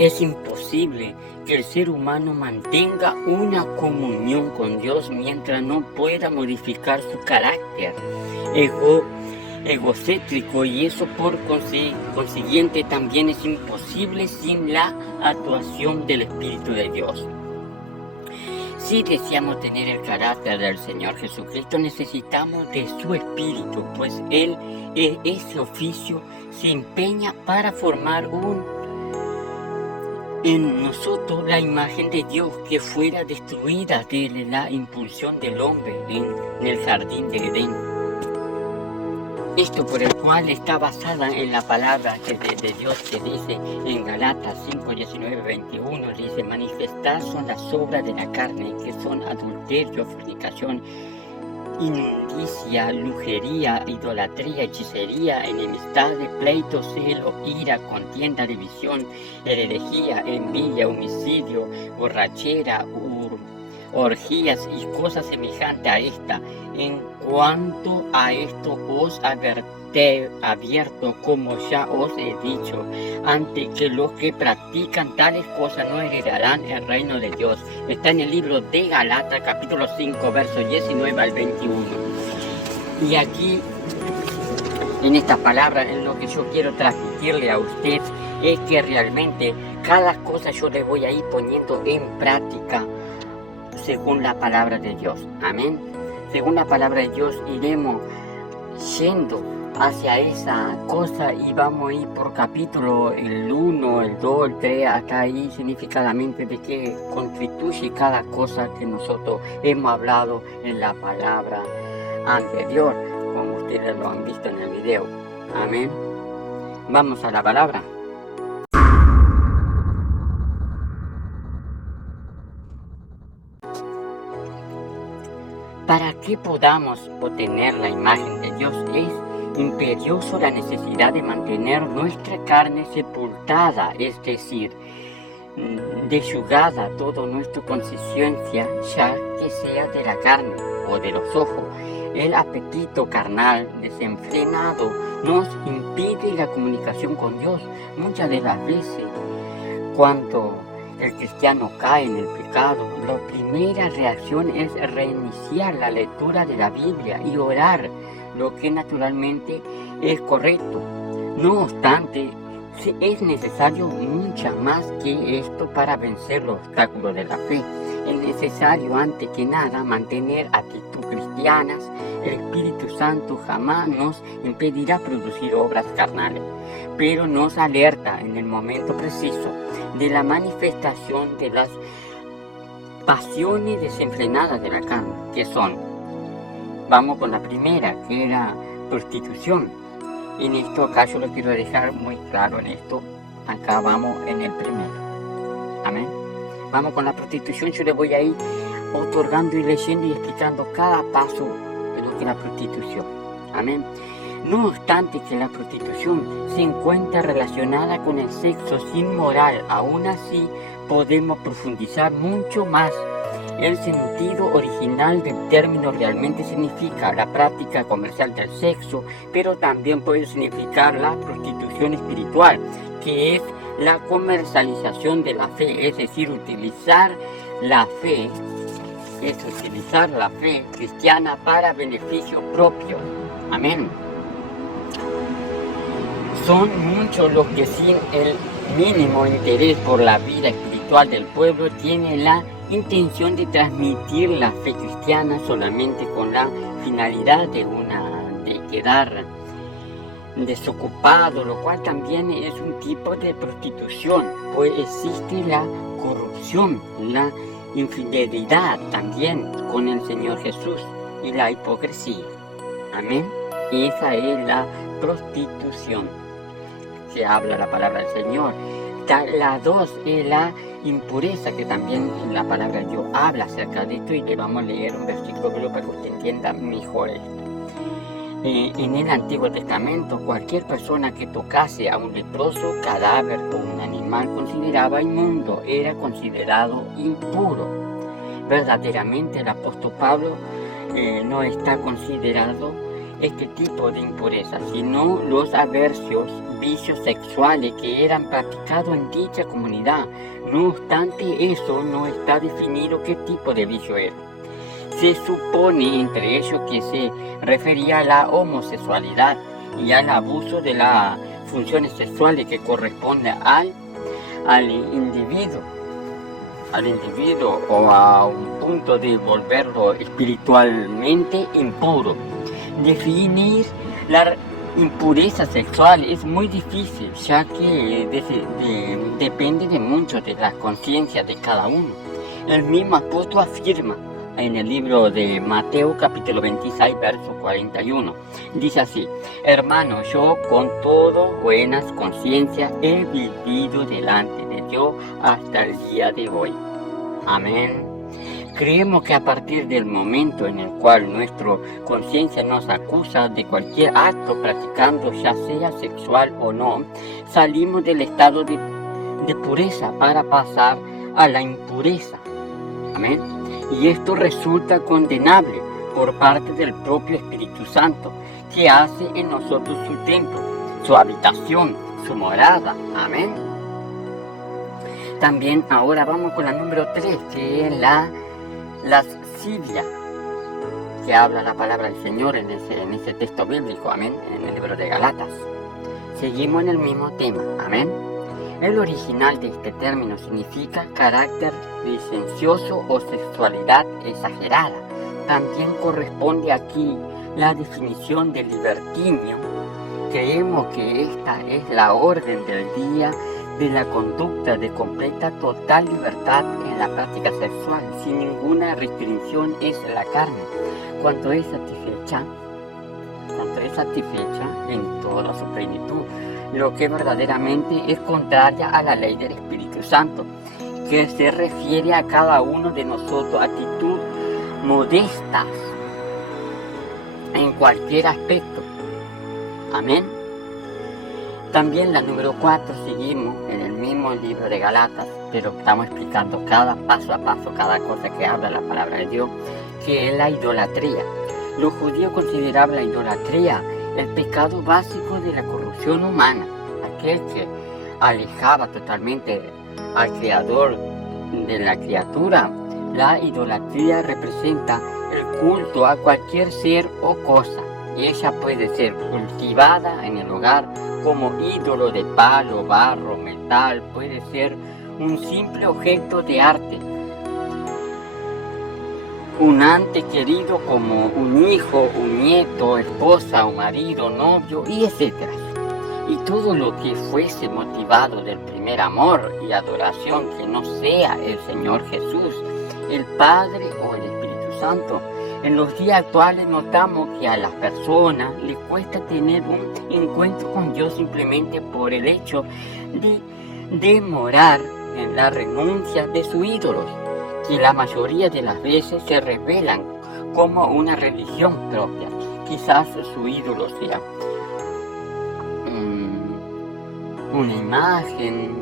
Es imposible que el ser humano mantenga una comunión con Dios mientras no pueda modificar su carácter egocéntrico, y eso por consiguiente también es imposible sin la actuación del Espíritu de Dios. Si deseamos tener el carácter del Señor Jesucristo, necesitamos de su Espíritu, pues Él en ese oficio se empeña para formar en nosotros la imagen de Dios que fuera destruida de la impulsión del hombre en el jardín de Edén. Esto por el cual está basada en la palabra de Dios que dice en Galatas 5, 19, 21, dice: manifestadas son las obras de la carne, que son adulterio, fornicación, inmundicia, lujuria, idolatría, hechicería, enemistad, pleito, celo, ira, contienda, división, herejía, envidia, homicidio, borrachera, orgías y cosas semejantes a esta. En cuanto a esto os advierto, como ya os he dicho antes, que los que practican tales cosas no heredarán el reino de Dios. Está en el libro de Galatas, capítulo 5, versos 19 al 21. Y aquí, en esta palabra, en lo que yo quiero transmitirle a usted es que realmente cada cosa yo le voy a ir poniendo en práctica según la palabra de Dios. Amén. Según la palabra de Dios iremos yendo hacia esa cosa y vamos a ir por capítulo, el 1, el 2, el 3, hasta ahí significadamente de qué constituye cada cosa que nosotros hemos hablado en la palabra anterior, como ustedes lo han visto en el video. Amén. Vamos a la palabra. Para que podamos obtener la imagen de Dios es imperioso la necesidad de mantener nuestra carne sepultada, es decir, desyugada toda nuestra conciencia, ya que sea de la carne o de los ojos. El apetito carnal desenfrenado nos impide la comunicación con Dios. Muchas de las veces, cuando el cristiano cae en el pecado, la primera reacción es reiniciar la lectura de la Biblia y orar, lo que naturalmente es correcto. No obstante, es necesario mucho más que esto para vencer los obstáculos de la fe. Es necesario, antes que nada, mantener actitudes cristianas. El Espíritu Santo jamás nos impedirá producir obras carnales, pero nos alerta en el momento preciso de la manifestación de las pasiones desenfrenadas de la carne, que son, vamos con la primera, que es la prostitución. En esto acá yo lo quiero dejar muy claro en esto. Acá vamos en el primero. Amén. Vamos con la prostitución. Yo le voy a ir otorgando y leyendo y explicando cada paso de lo que es la prostitución. Amén. No obstante que la prostitución se encuentra relacionada con el sexo sin moral, aún así podemos profundizar mucho más. El sentido original del término realmente significa la práctica comercial del sexo, pero también puede significar la prostitución espiritual, que es la comercialización de la fe, es decir, utilizar la fe cristiana para beneficio propio. Amén. Son muchos los que sin el mínimo interés por la vida espiritual del pueblo tienen la intención de transmitir la fe cristiana solamente con la finalidad de quedar desocupado, lo cual también es un tipo de prostitución, pues existe la corrupción, la infidelidad también con el Señor Jesús y la hipocresía. Amén. Esa es la prostitución. Se habla la palabra del Señor. La dos es la impureza, que también la palabra de Dios habla acerca de esto, y le vamos a leer un versículo para que usted entienda mejor esto. En el Antiguo Testamento, cualquier persona que tocase a un leproso, cadáver o un animal consideraba inmundo, era considerado impuro. Verdaderamente el apóstol Pablo no está considerado este tipo de impureza, sino los aversios, vicios sexuales que eran practicados en dicha comunidad. No obstante, eso no está definido qué tipo de vicio era. Se supone entre ellos que se refería a la homosexualidad y al abuso de las funciones sexuales que corresponde al individuo o a un punto de volverlo espiritualmente impuro. Definir la impureza sexual es muy difícil, ya que depende de mucho de la conciencia de cada uno. El mismo apóstol afirma en el libro de Mateo capítulo 26 verso 41, dice así: hermano, yo con todo buenas conciencias he vivido delante de Dios hasta el día de hoy. Amén. Creemos que a partir del momento en el cual nuestra conciencia nos acusa de cualquier acto practicando, ya sea sexual o no, salimos del estado de pureza para pasar a la impureza. Amén. Y esto resulta condenable por parte del propio Espíritu Santo, que hace en nosotros su templo, su habitación, su morada. Amén. También ahora vamos con la número 3, que es la lascivia, que habla la palabra del Señor en ese texto bíblico, amén, en el libro de Galatas. Seguimos en el mismo tema, amén. El original de este término significa carácter licencioso o sexualidad exagerada. También corresponde aquí la definición de libertinio. Creemos que esta es la orden del día de la conducta de completa total libertad en la práctica sexual, sin ninguna restricción es la carne, cuanto es satisfecha en toda su plenitud, lo que verdaderamente es contraria a la ley del Espíritu Santo, que se refiere a cada uno de nosotros actitud modestas en cualquier aspecto. Amén. También la número 4, seguimos en el mismo libro de Galatas, pero estamos explicando cada paso a paso, cada cosa que habla la palabra de Dios, que es la idolatría. Los judíos consideraban la idolatría el pecado básico de la corrupción humana, aquel que alejaba totalmente al creador de la criatura. La idolatría representa el culto a cualquier ser o cosa, y ella puede ser cultivada en el hogar como ídolo de palo, barro, metal, puede ser un simple objeto de arte, un ante querido como un hijo, un nieto, esposa, un marido, novio, y etc. Y todo lo que fuese motivado del primer amor y adoración que no sea el Señor Jesús, el Padre o el Espíritu Santo. En los días actuales notamos que a las personas les cuesta tener un encuentro con Dios simplemente por el hecho de demorar en la renuncia de sus ídolos, que la mayoría de las veces se revelan como una religión propia. Quizás su ídolo sea una imagen,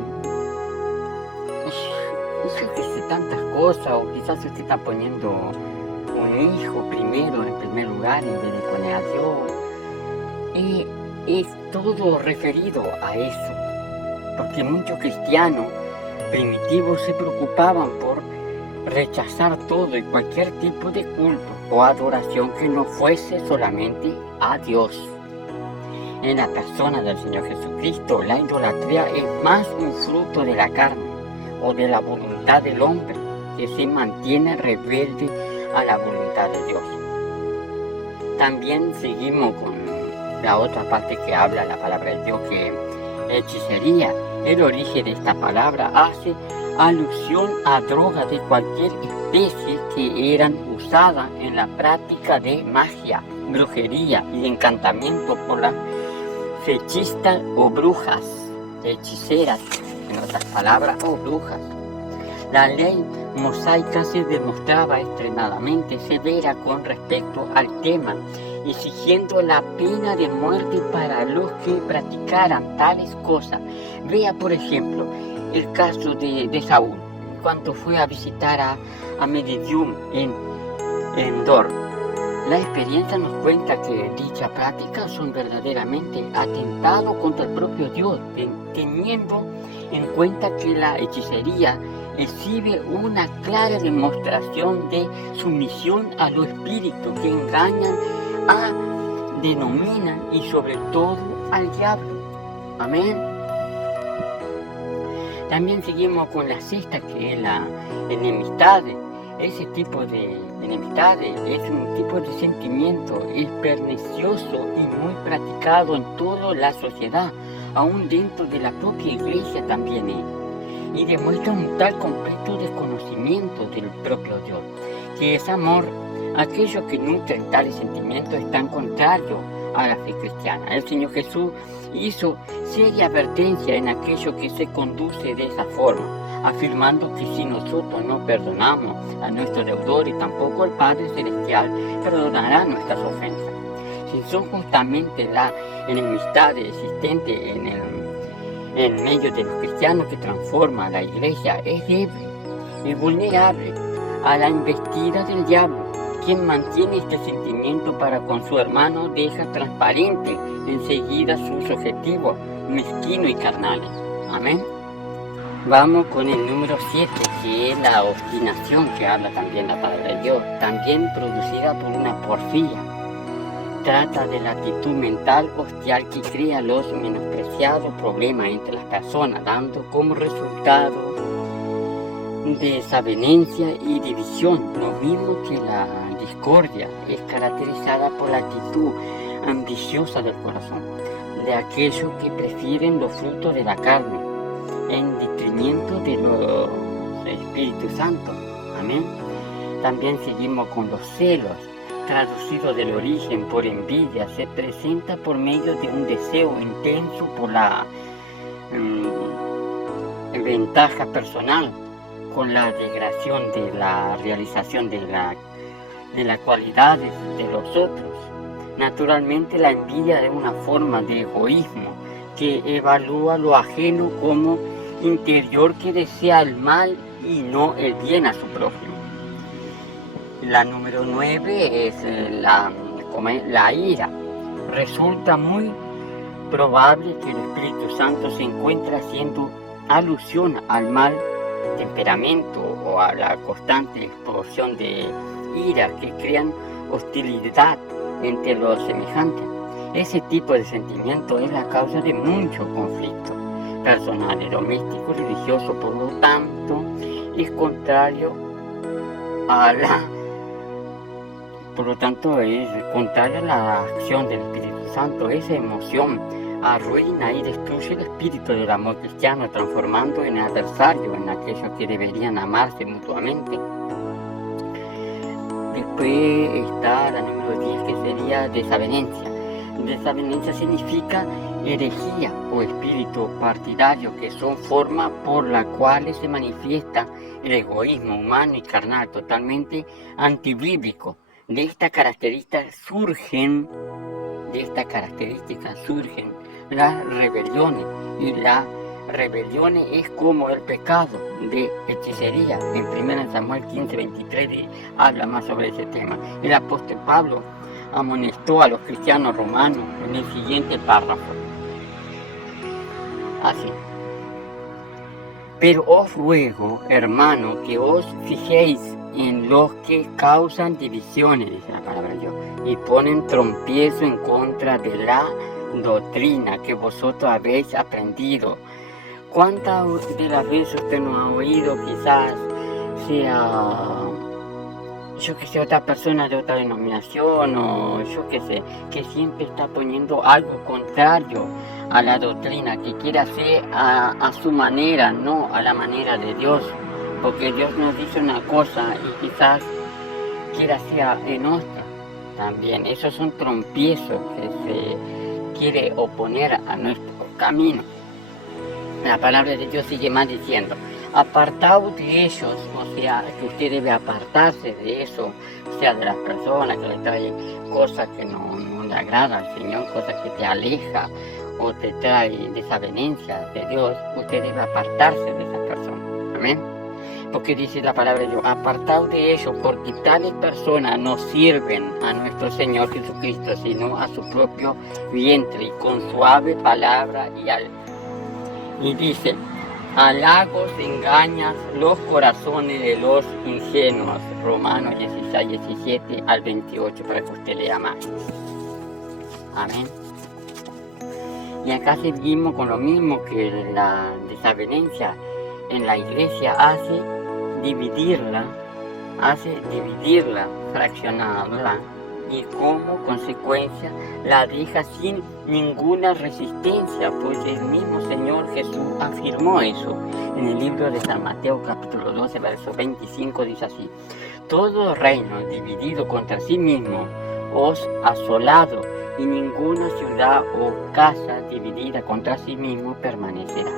yo que sé, tantas cosas, o quizás usted está poniendo un hijo primero, en primer lugar, en vez de poner a Dios. Es todo referido a eso, porque muchos cristianos primitivos se preocupaban por rechazar todo y cualquier tipo de culto o adoración que no fuese solamente a Dios. En la persona del Señor Jesucristo, la idolatría es más un fruto de la carne o de la voluntad del hombre que se mantiene rebelde a la voluntad de Dios. También seguimos con la otra parte que habla la palabra de Dios, que hechicería. El origen de esta palabra hace alusión a drogas de cualquier especie que eran usadas en la práctica de magia, brujería y encantamiento por las fechistas o brujas, hechiceras, en otras palabras, o brujas. La ley mosaica se demostraba extremadamente severa con respecto al tema, exigiendo la pena de muerte para los que practicaran tales cosas. Vea, por ejemplo, el caso de Saúl, cuando fue a visitar a Medium en Endor. La experiencia nos cuenta que dichas prácticas son verdaderamente atentados contra el propio Dios, teniendo en cuenta que la hechicería exhibe una clara demostración de sumisión a los espíritus que engañan, denominan y sobre todo al diablo. Amén. También seguimos con la sexta, que es la enemistad. Ese tipo de enemistad es un tipo de sentimiento, es pernicioso y muy practicado en toda la sociedad, aún dentro de la propia iglesia también es, y demuestra un tal completo desconocimiento del propio Dios, que es amor. Aquellos que nutren tales sentimientos están contrarios a la fe cristiana. El Señor Jesús hizo seria advertencia en aquello que se conduce de esa forma, afirmando que si nosotros no perdonamos a nuestros deudores, tampoco el Padre Celestial perdonará nuestras ofensas. Si son justamente la enemistad existente en medio de los cristianos que transforma a la iglesia, es débil y vulnerable a la embestida del diablo. Quien mantiene este sentimiento para con su hermano deja transparente enseguida sus objetivos mezquinos y carnales. Amén. Vamos con el número 7, que es la obstinación, que habla también la palabra de Dios, también producida por una porfía. Trata de la actitud mental hostil que crea los menospreciados problemas entre las personas, dando como resultado desavenencia y división, lo mismo que la discordia. Es caracterizada por la actitud ambiciosa del corazón, de aquellos que prefieren los frutos de la carne en detrimento de los Espíritus Santos. Amén. También seguimos con los celos, traducido del origen por envidia, se presenta por medio de un deseo intenso por la ventaja personal, con la degradación de la realización de las cualidades de los otros. Naturalmente, la envidia es una forma de egoísmo que evalúa lo ajeno como interior, que desea el mal y no el bien a su prójimo. La número 9 es la ira. Resulta muy probable que el Espíritu Santo se encuentre haciendo alusión al mal temperamento o a la constante explosión de ira que crean hostilidad entre los semejantes. Ese tipo de sentimiento es la causa de muchos conflictos personales, domésticos, religiosos. Por lo tanto, es contrario a la acción del Espíritu Santo. Esa emoción arruina y destruye el espíritu del amor cristiano, transformando en adversario en aquellos que deberían amarse mutuamente. Después está la número 10, que sería desavenencia. Desavenencia significa herejía o espíritu partidario, que son formas por las cuales se manifiesta el egoísmo humano y carnal, totalmente antibíblico. De esta característica surgen las rebeliones, y las rebeliones es como el pecado de hechicería. En 1 Samuel 15:23 habla más sobre ese tema. El apóstol Pablo amonestó a los cristianos romanos en el siguiente párrafo. Así: pero os ruego, hermano, que os fijéis en los que causan divisiones, dice la palabra de Dios, y ponen trompiezo en contra de la doctrina que vosotros habéis aprendido. ¿Cuántas de las veces usted no ha oído, quizás sea, otra persona de otra denominación, o que siempre está poniendo algo contrario a la doctrina, que quiere hacer a su manera, no a la manera de Dios? Porque Dios nos dice una cosa y quizás quiera hacer en otra también. Esos son trompiezos que se quiere oponer a nuestro camino. La palabra de Dios sigue más diciendo: apartaos de ellos, o sea, que usted debe apartarse de eso, o sea, de las personas que le traen cosas que no le agradan al Señor, cosas que te aleja o te trae desavenencia de Dios. Usted debe apartarse de esas personas. Amén. porque dice la palabra de Dios, apartaos de ellos, porque tales personas no sirven a nuestro Señor Jesucristo, sino a su propio vientre, y con suave palabra y dice, halagos engañas los corazones de los ingenuos. Romanos 16, 17 al 28, para que usted lea más. Amén. Y acá seguimos con lo mismo que la desavenencia en la iglesia hace dividirla, fraccionarla, y como consecuencia la deja sin ninguna resistencia, pues el mismo Señor Jesús afirmó eso. En el libro de San Mateo capítulo 12, verso 25 dice así, todo reino dividido contra sí mismo os asolado, y ninguna ciudad o casa dividida contra sí mismo permanecerá.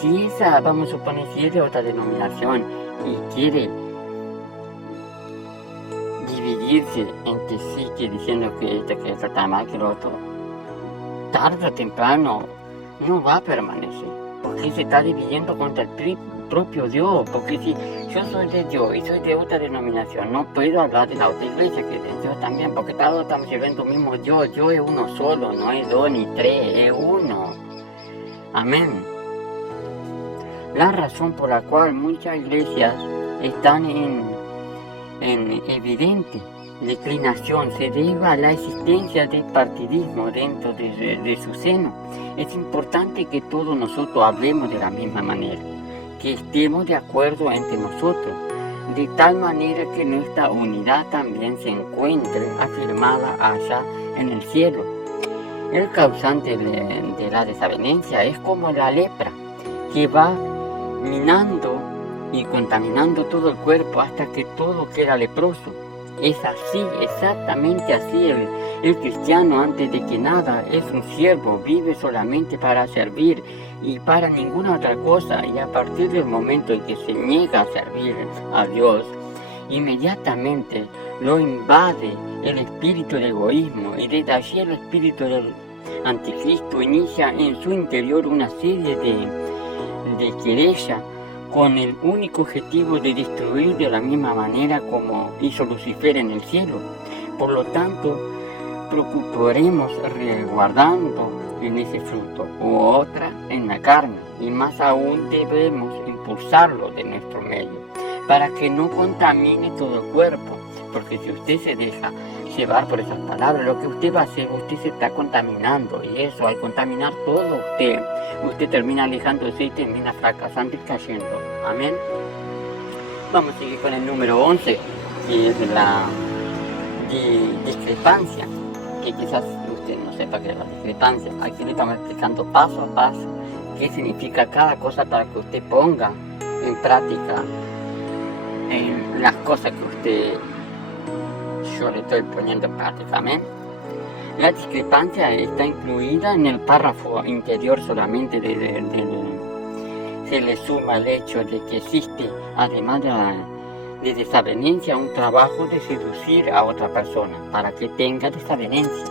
Si esa, vamos a suponer, si es de otra denominación y quiere dividirse entre sí, que diciendo que esto está mal, que lo otro, tarde o temprano no va a permanecer, porque se está dividiendo contra el propio Dios. Porque si yo soy de Dios y soy de otra denominación, no puedo hablar de la otra iglesia que es de Dios también, porque todos estamos sirviendo el mismo Dios. Dios es uno solo, no es dos ni tres, es uno. Amén. La razón por la cual muchas iglesias están en evidente declinación se debe a la existencia de partidismo dentro de su seno. Es importante que todos nosotros hablemos de la misma manera, que estemos de acuerdo entre nosotros, de tal manera que nuestra unidad también se encuentre afirmada allá en el cielo. El causante de la desavenencia es como la lepra, que va minando y contaminando todo el cuerpo hasta que todo queda leproso. Es así, exactamente así, el cristiano, antes de que nada, es un siervo, vive solamente para servir y para ninguna otra cosa, y a partir del momento en que se niega a servir a Dios, inmediatamente lo invade el espíritu de egoísmo, y desde allí el espíritu del anticristo inicia en su interior una serie de querellas con el único objetivo de destruir de la misma manera como hizo Lucifer en el cielo. Por lo tanto, procuraremos resguardando en ese fruto u otra en la carne, y más aún debemos impulsarlo de nuestro medio para que no contamine todo el cuerpo, porque si usted se deja llevar por esas palabras, lo que usted va a hacer, usted se está contaminando, y eso, al contaminar todo usted termina alejándose y termina fracasando y cayendo. Amén. Vamos a seguir con el número 11, que es la discrepancia, que quizás usted no sepa qué es la discrepancia. Aquí le estamos explicando paso a paso qué significa cada cosa para que usted ponga en práctica en las cosas que yo le estoy poniendo en práctica. Amén. La discrepancia está incluida en el párrafo interior solamente. Se le suma el hecho de que existe, además de desavenencia, un trabajo de seducir a otra persona para que tenga desavenencia.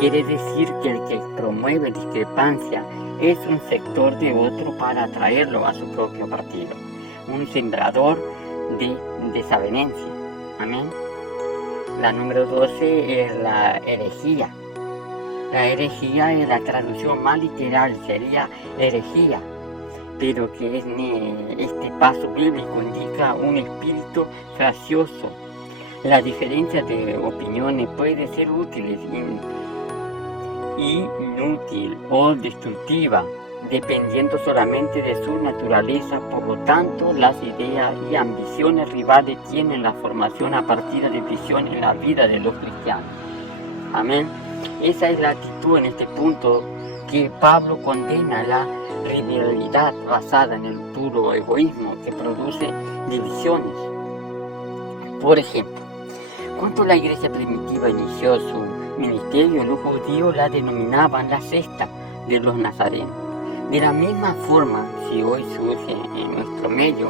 Quiere decir que el que promueve discrepancia es un sector de otro para atraerlo a su propio partido, un sembrador de desavenencia. Amén. La número 12 es la herejía. La herejía es la traducción más literal, sería herejía, pero que este paso bíblico indica un espíritu gracioso. La diferencia de opiniones puede ser útil, inútil o destructiva, dependiendo solamente de su naturaleza. Por lo tanto, las ideas y ambiciones rivales tienen la formación a partir de división en la vida de los cristianos. Amén. Esa es la actitud en este punto que Pablo condena, la rivalidad basada en el puro egoísmo que produce divisiones. Por ejemplo, cuando la iglesia primitiva inició su ministerio, los judíos la denominaban la secta de los nazarenos. De la misma forma, si hoy surge en nuestro medio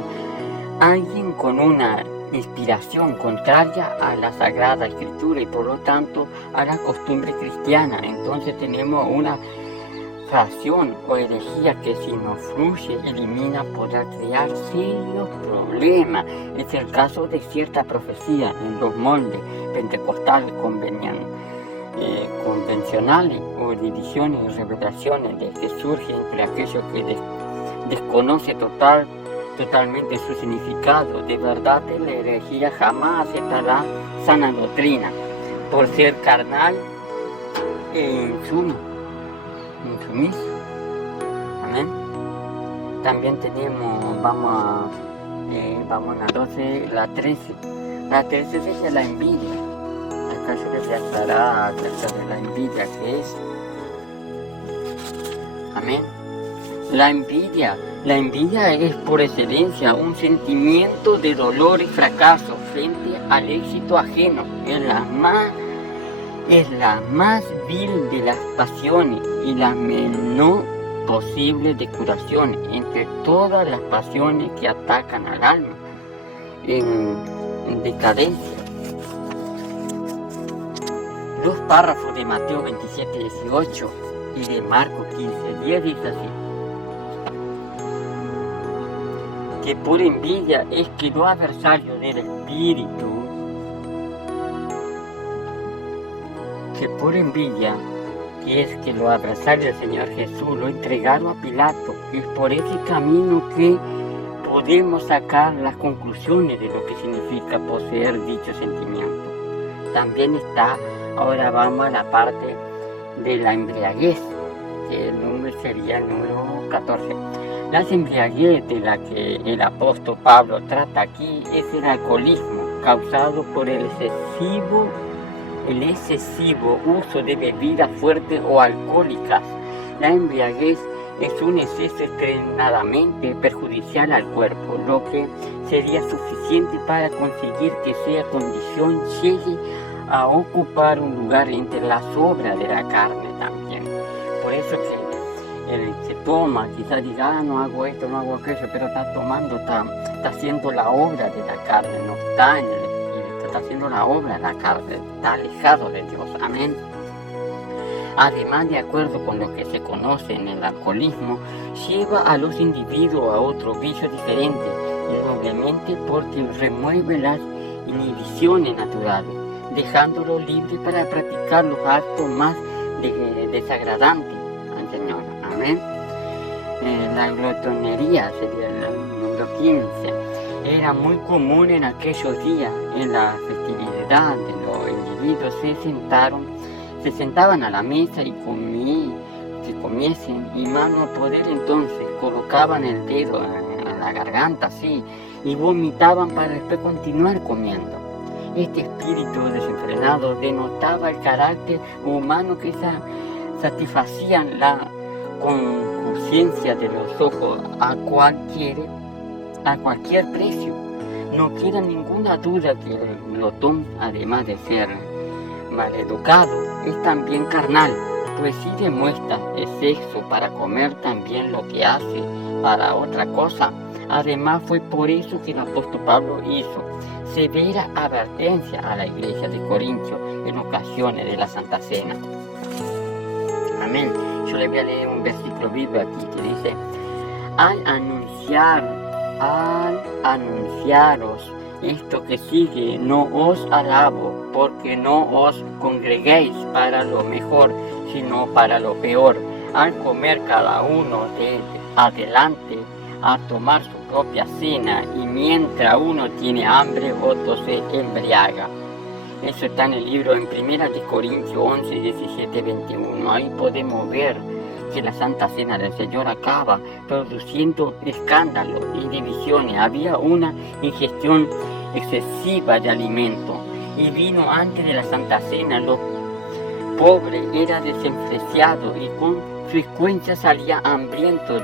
alguien con una inspiración contraria a la Sagrada Escritura y por lo tanto a la costumbre cristiana, entonces tenemos fracción o herejía que si no fluye, elimina, podrá crear serios problemas. Es el caso de cierta profecía en los moldes pentecostales convencionales o divisiones y revelaciones de que surgen entre aquellos que desconoce totalmente su significado. De verdad, la herejía jamás aceptará sana doctrina por ser carnal e insumiso. Amén. También tenemos, vamos a 12, la 13. La 13 es la envidia. Acá se les aclarará acerca de la envidia que es. Amén. La envidia es por excelencia un sentimiento de dolor y fracaso frente al éxito ajeno. Es la más vil de las pasiones y la menor posible de curación entre todas las pasiones que atacan al alma en decadencia. Los párrafos de Mateo 27:18 y de Marcos 15:10 dice así: que por envidia es que los adversarios del Espíritu, los adversarios del Señor Jesús lo entregaron a Pilato. Es por ese camino que podemos sacar las conclusiones de lo que significa poseer dicho sentimiento. También está, ahora vamos a la parte de la embriaguez, que el número sería el número 14. La embriaguez de la que el apóstol Pablo trata aquí es el alcoholismo causado por el excesivo uso de bebidas fuertes o alcohólicas. La embriaguez es un exceso extremadamente perjudicial al cuerpo, lo que sería suficiente para conseguir que esa condición llegue a ocupar un lugar entre las obras de la carne también. Por eso que el que toma quizás diga, no hago esto, no hago aquello, pero está tomando, está haciendo la obra de la carne, no está en el Espíritu, está haciendo la obra de la carne, está alejado de Dios. Amén. Además, de acuerdo con lo que se conoce en el alcoholismo, lleva a los individuos a otro vicio diferente, indudablemente porque remueve las inhibiciones naturales, dejándolo libre para practicar los actos más desagradantes al Señor. Amén. La glotonería sería el número 15. Era muy común en aquellos días. En la festividad de los individuos se sentaban a la mesa y comiesen, y mano a poder entonces colocaban el dedo en la garganta así y vomitaban para después continuar comiendo. Este espíritu desenfrenado denotaba el carácter humano que satisfacían la conciencia de los ojos a cualquier precio. No queda ninguna duda que el glotón, además de ser maleducado, es también carnal, pues si demuestra el sexo para comer, también lo que hace para otra cosa. Además, fue por eso que el apóstol Pablo hizo severa advertencia a la iglesia de Corintios en ocasiones de la Santa Cena. Amén. Yo le voy a leer un versículo bíblico aquí que dice: al anunciaros esto que sigue, no os alabo, porque no os congreguéis para lo mejor, sino para lo peor. Al comer cada uno de adelante a tomar su propia cena, y mientras uno tiene hambre, otro se embriaga. Eso está en el libro en 1 Corintios 11, 17, 21. Ahí podemos ver que la Santa Cena del Señor acaba produciendo escándalos y divisiones. Había una ingestión excesiva de alimento, y vino antes de la Santa Cena. Los pobres era desenfreciado y con frecuencia salía hambriento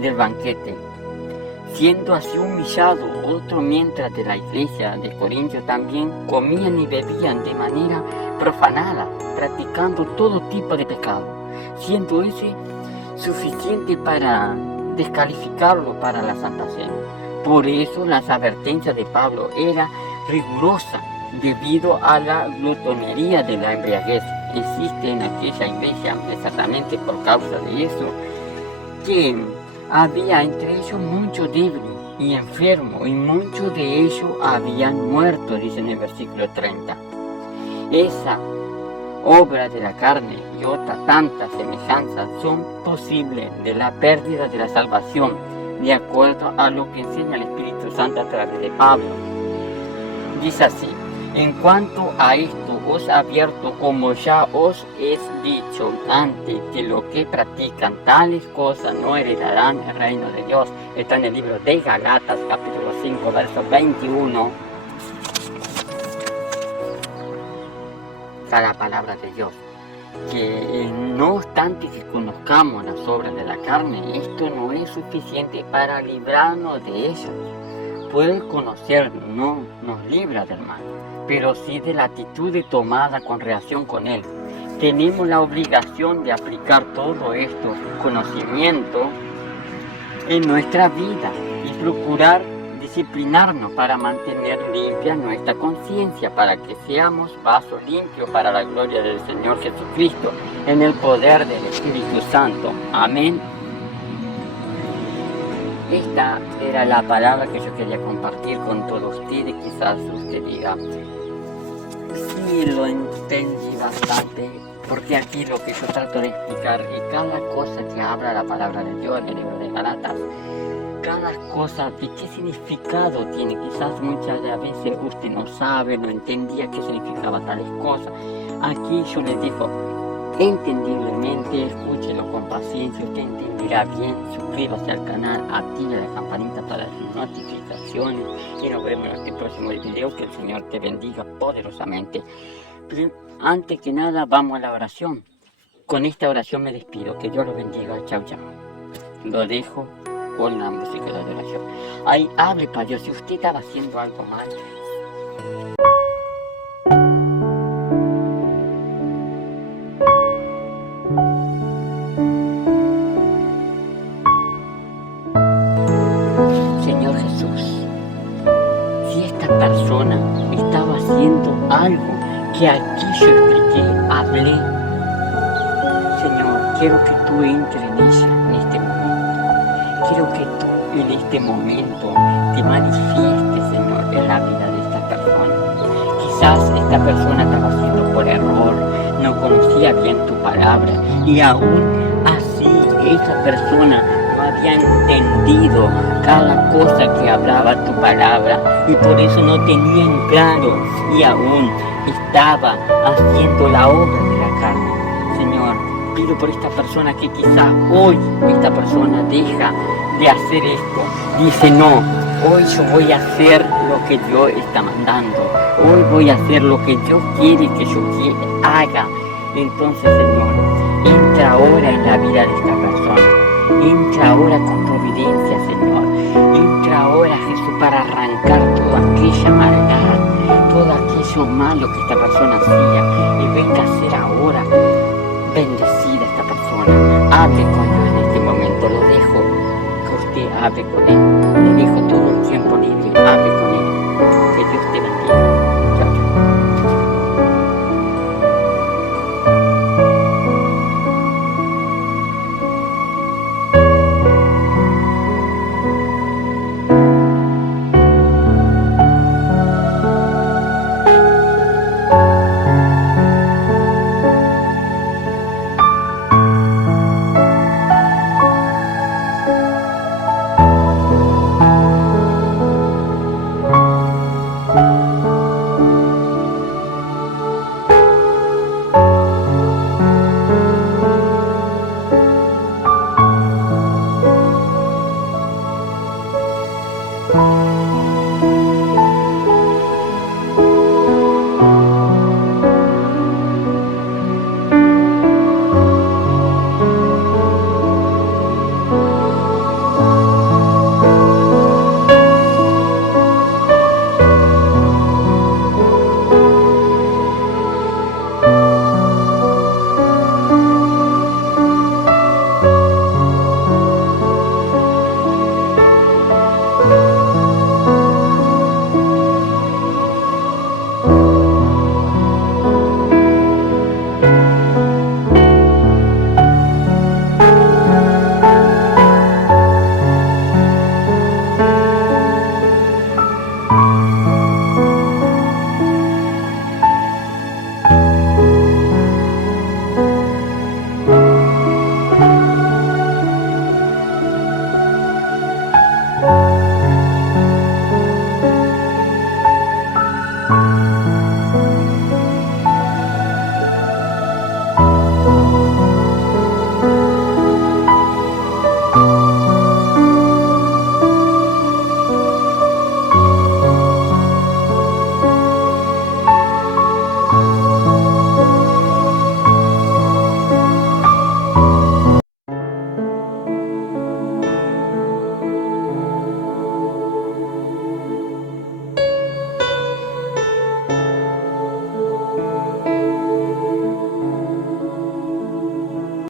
del banquete, siendo así humillado. Otro mientras de la iglesia de Corintios también comían y bebían de manera profanada, practicando todo tipo de pecado, siendo ese suficiente para descalificarlo para la Santa Cena. Por eso las advertencias de Pablo eran rigurosas debido a la glutonería de la embriaguez. existe en aquella iglesia exactamente por causa de eso, que había entre ellos muchos débiles y enfermos, y muchos de ellos habían muerto, dice en el versículo 30. Esa obra de la carne y otras tantas semejanzas son posibles de la pérdida de la salvación, de acuerdo a lo que enseña el Espíritu Santo a través de Pablo. Dice así: en cuanto a esto os advierto, como ya os he dicho antes, que los que practican tales cosas no heredarán el reino de Dios. Está en el libro de Galatas, capítulo 5, verso 21. Está la palabra de Dios. Que no obstante que conozcamos las obras de la carne, esto no es suficiente para librarnos de ellas. Pues conocernos no nos libra del mal, pero sí de la actitud tomada con relación con él. Tenemos la obligación de aplicar todo esto conocimiento en nuestra vida y procurar disciplinarnos para mantener limpia nuestra conciencia, para que seamos vasos limpios para la gloria del Señor Jesucristo, en el poder del Espíritu Santo. Amén. Esta era la palabra que yo quería compartir con todos ustedes. Quizás usted diga, sí, lo entendí bastante, porque aquí lo que yo trato de explicar es cada cosa que habla la palabra de Dios en el libro de Galatas. Cada cosa, ¿de qué significado tiene? Quizás muchas de las veces usted no sabe, no entendía qué significaba tales cosas. Aquí yo les digo, entendiblemente, escúchelo con paciencia, usted entenderá bien. Suscríbase al canal, active la campanita para las notificaciones y nos vemos en este próximo video. Que el Señor te bendiga poderosamente. Pero antes que nada, vamos a la oración. Con esta oración me despido. Que Dios los bendiga. Chao, chao. Lo dejo con la música de oración. Ahí, hable para Dios. Si usted estaba haciendo algo mal, Señor Jesús, si esta persona estaba haciendo algo que aquí yo expliqué, hablé, Señor, quiero que tú entres en ella en este momento. Quiero que tú en este momento te manifiestes, Señor, en la vida de esta persona. Quizás esta persona estaba haciendo por error, no conocía bien tu palabra, y aún así esa persona no había entendido cada cosa que hablaba tu palabra, y por eso no tenía en claro, y aún estaba haciendo la obra de la carne. Señor, pido por esta persona que quizá hoy esta persona deja de hacer esto. Dice, no, hoy yo voy a hacer lo que Dios está mandando. Hoy voy a hacer lo que Dios quiere que yo haga. Entonces, Señor, entra ahora en la vida de esta persona. Entra ahora con providencia, Señor. Entra ahora, Jesús, para arrancar toda aquella maldad, todo aquello malo que esta persona hacía, y venga a ser ahora bendecida esta persona. Hable con Dios en este momento. Lo dejo que usted hable con Él. Le dejo todo el tiempo libre. Hable con Él. Que Dios te bendiga. Chao, chao.